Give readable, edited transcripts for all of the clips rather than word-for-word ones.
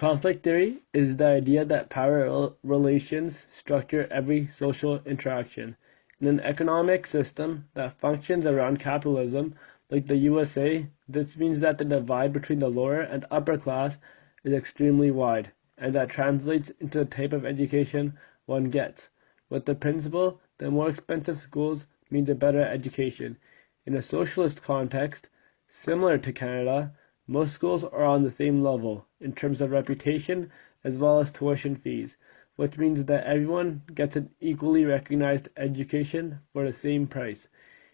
Conflict theory is the idea that power relations structure every social interaction. In an economic system that functions around capitalism, like the USA, this means that the divide between the lower and upper class is extremely wide, and that translates into the type of education one gets. With the principle that more expensive schools means a better education. In a socialist context, similar to Canada, most schools are on the same level in terms of reputation as well as tuition fees, which means that everyone gets an equally recognized education for the same price.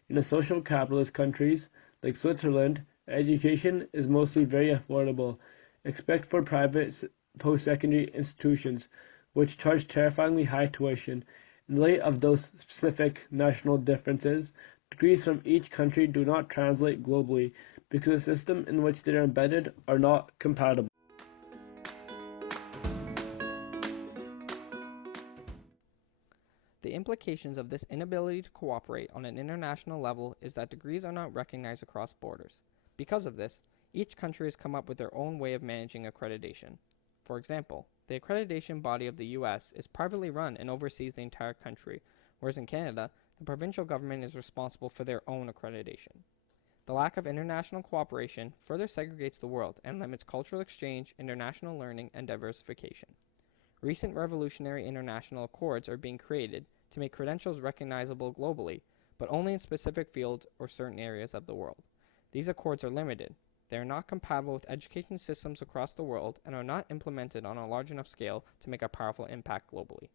In a social capitalist countries like Switzerland, education is mostly very affordable, except for private post-secondary institutions, which charge terrifyingly high tuition. In light of those specific national differences, degrees from each country do not translate globally because the system in which they are embedded are not compatible. The implications of this inability to cooperate on an international level is that degrees are not recognized across borders. Because of this, each country has come up with their own way of managing accreditation. For example, the accreditation body of the US is privately run and oversees the entire country, whereas in Canada, the provincial government is responsible for their own accreditation. The lack of international cooperation further segregates the world and limits cultural exchange, international learning, and diversification. Recent revolutionary international accords are being created to make credentials recognizable globally, but only in specific fields or certain areas of the world. These accords are limited. They are not compatible with education systems across the world and are not implemented on a large enough scale to make a powerful impact globally.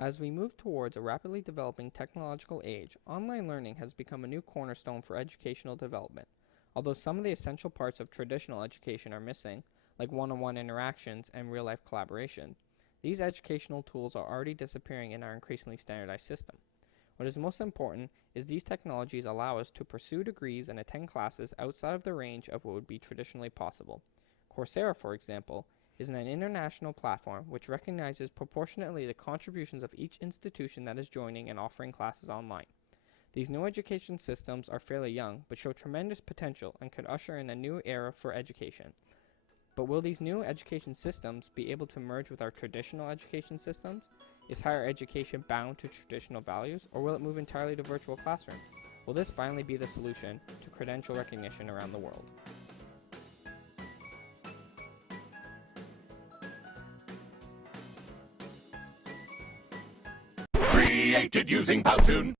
As we move towards a rapidly developing technological age, online learning has become a new cornerstone for educational development. Although some of the essential parts of traditional education are missing, like one-on-one interactions and real-life collaboration, these educational tools are already disappearing in our increasingly standardized system. What is most important is these technologies allow us to pursue degrees and attend classes outside of the range of what would be traditionally possible. Coursera, for example, is an international platform which recognizes proportionately the contributions of each institution that is joining and offering classes online. These new education systems are fairly young, but show tremendous potential and could usher in a new era for education. But will these new education systems be able to merge with our traditional education systems? Is higher education bound to traditional values, or will it move entirely to virtual classrooms? Will this finally be the solution to credential recognition around the world? Created using Powtoon.